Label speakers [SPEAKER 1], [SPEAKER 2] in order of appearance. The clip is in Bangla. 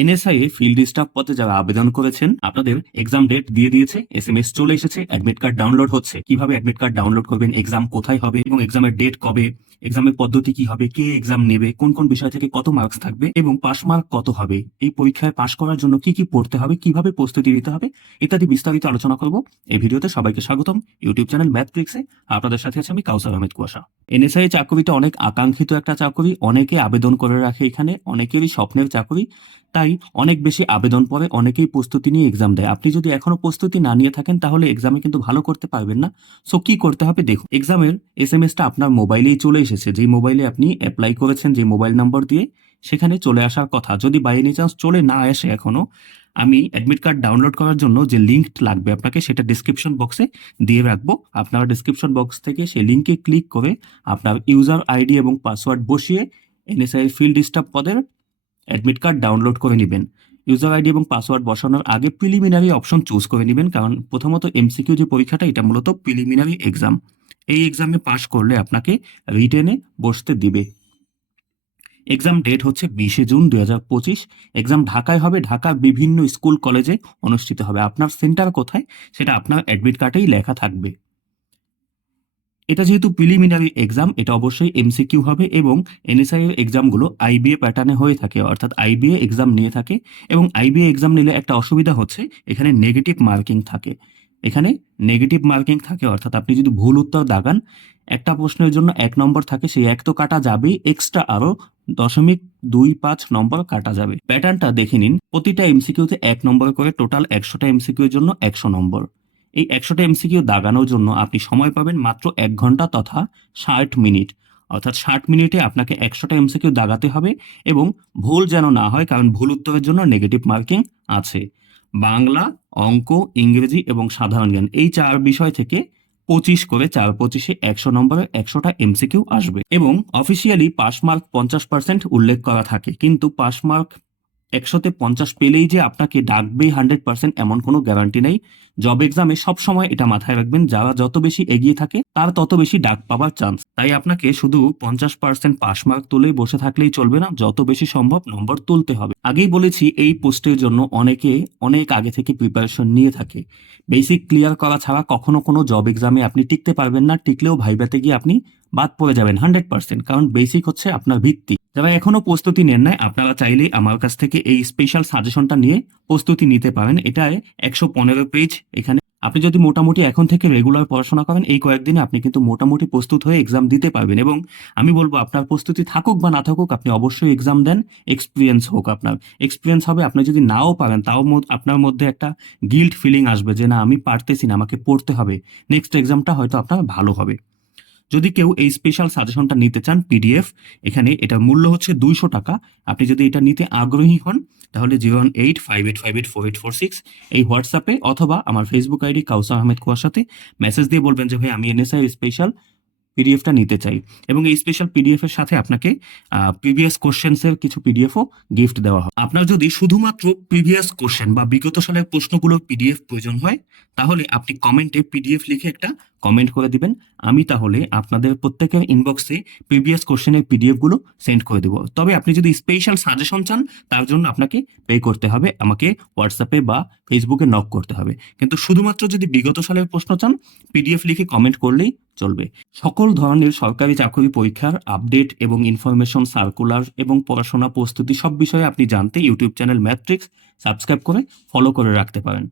[SPEAKER 1] এনএসআই এ ফিল্ড স্টাফ পদে যারা আবেদন করেছেন, আপনাদের এক্সাম ডেট দিয়ে দিয়েছে এস এম এস চলে এসেছে অ্যাডমিট কার্ড ডাউনলোড হচ্ছে। কীভাবে অ্যাডমিট কার্ড ডাউনলোড করবেন এক্সাম কোথায় হবে এবং এক্সামের ডেট কবে এক্সামের পদ্ধতি কি হবে, কে এক্সাম নেবে, কোন কোন বিষয় থেকে কত মার্কস থাকবে এবং পাস মার্ক কত হবে, এই পরীক্ষায় পাশ করার জন্য কি কি পড়তে হবে, কীভাবে প্রস্তুতি নিতে হবে, ইত্যাদি বিস্তারিত আলোচনা করব। এই ভিডিওতে সবাইকে স্বাগতম। ইউটিউব চ্যানেল ম্যাথ আপনাদের সাথে আছে আমি কাউসার আহমেদ কুয়াশা। এনএসআই চাকরিটা অনেক আকাঙ্ক্ষিত একটা চাকরি, অনেকে আবেদন করে রাখে এখানে, অনেকেরই স্বপ্নের চাকরি। তাই অনেক বেশি আবেদন পরে অনেকেই প্রস্তুতি নিয়ে এক্সাম দেয়। আপনি যদি এখনও প্রস্তুতি না নিয়ে থাকেন, তাহলে এক্সামে কিন্তু ভালো করতে পারবেন না। সো কি করতে হবে দেখুন এক্সামের এস এম এসটা আপনার মোবাইলেই চলে এসেছে। যেই মোবাইলে আপনি অ্যাপ্লাই করেছেন যে মোবাইল নম্বর দিয়ে, সেখানে চলে আসার কথা। যদি বাই এনি চান্স চলে না আসে এখনও আমি অ্যাডমিট কার্ড ডাউনলোড করার জন্য যে লিঙ্ক লাগবে আপনাকে, সেটা ডিসক্রিপশন বক্সে দিয়ে রাখব। আপনারা ডিসক্রিপশন বক্স থেকে সেই লিঙ্কে ক্লিক করে আপনার ইউজার আইডি এবং পাসওয়ার্ড বসিয়ে এনএসআই ফিল্ড স্টাফ পদের অ্যাডমিট কার্ড ডাউনলোড করে নেবেন। ইউজার আইডি এবং পাসওয়ার্ড বসানোর আগে প্রিলিমিনারি অপশন চুজ করে নেবেন, কারণ প্রথমত এমসিকিউ যে পরীক্ষাটা, এটা মূলত প্রিলিমিনারি এক্সাম এই এক্সামে পাশ করলে আপনাকে রিটেনে বসতে দিবে। এক্সাম ডেট হচ্ছে বিশে জুন দু হাজার পঁচিশ। এক্সাম ঢাকায় হবে ঢাকার বিভিন্ন স্কুল, কলেজে অনুষ্ঠিত হবে। আপনার সেন্টার কোথায়? সেটা আপনার অ্যাডমিট কার্ডেই লেখা থাকবে। এটা যেহেতু প্রিলিমিনারি এক্সাম এটা অবশ্যই এমসিকিউ হবে এবং এনএসআই এর এক্সামগুলো আইবিএ প্যাটার্নে হয়ে থাকে, অর্থাৎ আইবিএ এক্সাম নিয়ে থাকে এবং আইবিএ এক্সাম নিলে একটা অসুবিধা হচ্ছে, এখানে নেগেটিভ মার্কিং থাকে। এখানে নেগেটিভ মার্কিং থাকে, অর্থাৎ আপনি যদি ভুল উত্তর দাগান একটা প্রশ্নের জন্য এক নম্বর থাকে, সেই এক তো কাটা যাবেই এক্সট্রা আরও দশমিক দুই পাঁচ নম্বর কাটা যাবে। প্যাটার্নটা দেখে নিন, প্রতিটা এমসিকিউতে এক নম্বর করে, টোটাল একশোটা এমসিকিউর জন্য একশো নম্বর। এই একশোটা এমসিকিউ দাগানোর জন্য আপনি সময় পাবেন মাত্র এক ঘণ্টা তথা ষাট মিনিট। অর্থাৎ ষাট মিনিটে আপনাকে একশোটা এমসিকিউ দাগাতে হবে এবং ভুল যেন না হয়, কারণ ভুল উত্তরের জন্য নেগেটিভ মার্কিং আছে। বাংলা, অঙ্ক, ইংরেজি এবং সাধারণ জ্ঞান, এই চার বিষয় থেকে পঁচিশ করে চার পঁচিশে একশো নম্বরের একশোটা এমসিকিউ আসবে। এবং অফিসিয়ালি পাস মার্ক পঞ্চাশ পার্সেন্ট উল্লেখ করা থাকে। কিন্তু পাস মার্ক একশোতে পঞ্চাশ পেলেই যে আপনাকে ডাকবেই হান্ড্রেড পার্সেন্ট এমন কোনো গ্যারান্টি নেই। জব এক্সামে সবসময় এটা মাথায় রাখবেন, যারা যত বেশি এগিয়ে থাকে, তার তত বেশি ডাক পাওয়ার চান্স। তাই আপনাকে শুধু পঞ্চাশ পার্সেন্ট পাস মার্ক তুলেই বসে থাকলেই চলবে না, যত বেশি সম্ভব নম্বর তুলতে হবে। আগেই বলেছি, এই পোস্টের জন্য অনেকে অনেক আগে থেকে প্রিপারেশন নিয়ে থাকে। বেসিক ক্লিয়ার করা ছাড়া কখনো কোনো জব এক্সামে আপনি টিকতে পারবেন না, টিকলেও ভাইবাতে গিয়ে আপনি বাদ পড়ে যাবেন হান্ড্রেড পার্সেন্ট, কারণ বেসিক হচ্ছে আপনার ভিত্তি। যারা এখনও প্রস্তুতি নেন নাই, আপনারা চাইলেই আমার কাছ থেকে এই স্পেশাল সাজেশনটা নিয়ে প্রস্তুতি নিতে পারেন। এটায় একশো পনেরো পেজ এখানে। আপনি যদি মোটামুটি এখন থেকে রেগুলার পড়াশোনা করেন, এই কয়েকদিনে আপনি কিন্তু মোটামুটি প্রস্তুত হয়ে এক্সাম দিতে পারবেন এবং আমি বলব, আপনার প্রস্তুতি থাকুক বা না থাকুক, আপনি অবশ্যই এক্সাম দেন এক্সপিরিয়েন্স হোক আপনার। এক্সপিরিয়েন্স হবে, আপনি যদি নাও পারেন, তাও আপনার মধ্যে একটা গিল্ট ফিলিং আসবে যে, না, আমি পারতেছি না, আমাকে পড়তে হবে। নেক্সট এক্সামটা হয়তো আপনার ভালো হবে। যদি কেউ এই স্পেশাল সাজেশনটা নিতে চান পিডিএফ এখানে এটার মূল্য হচ্ছে দুইশো টাকা। আপনি যদি এটা নিতে আগ্রহী হন, তাহলে zero one eight, five eight five eight, four eight, four six এই হোয়াটসঅ্যাপে অথবা আমার ফেসবুক আইডি কাউসার আহমেদ কুয়াশাতে মেসেজ দিয়ে বলবেন যে, ভাই, আমি এনএসআই স্পেশাল পিডিএফটা নিতে চাই। এবং এই স্পেশাল পিডিএফ এর সাথে আপনাকে প্রিভিয়াস কোশ্চেন্স এর কিছু পিডিএফও গিফট দেওয়া হয় আপনার যদি শুধুমাত্র প্রিভিয়াস কোশ্চেন বা বিগত সালের প্রশ্নগুলোর পিডিএফ প্রয়োজন হয়, তাহলে আপনি কমেন্টে পিডিএফ লিখে একটা কমেন্ট করে দিবেন। আমি তাহলে আপনাদের প্রত্যেকের ইনবক্সে প্রিভিয়াস কোশ্চেনের পিডিএফগুলো সেন্ড করে দেবো। তবে আপনি যদি স্পেশাল সাজেশন চান, তার জন্য আপনাকে পে করতে হবে। আমাকে হোয়াটসঅ্যাপে বা ফেসবুকে নক করতে হবে। কিন্তু শুধুমাত্র যদি বিগত সালের প্রশ্ন চান পিডিএফ লিখে কমেন্ট করলেই চলবে। সকল ধরনের সরকারি চাকরি পরীক্ষার আপডেট এবং ইনফরমেশন সার্কুলার এবং পড়াশোনা প্রস্তুতি সব বিষয়ে আপনি জানতে ইউটিউব চ্যানেল ম্যাট্রিক্স সাবস্ক্রাইব করে ফলো করে রাখতে পারেন।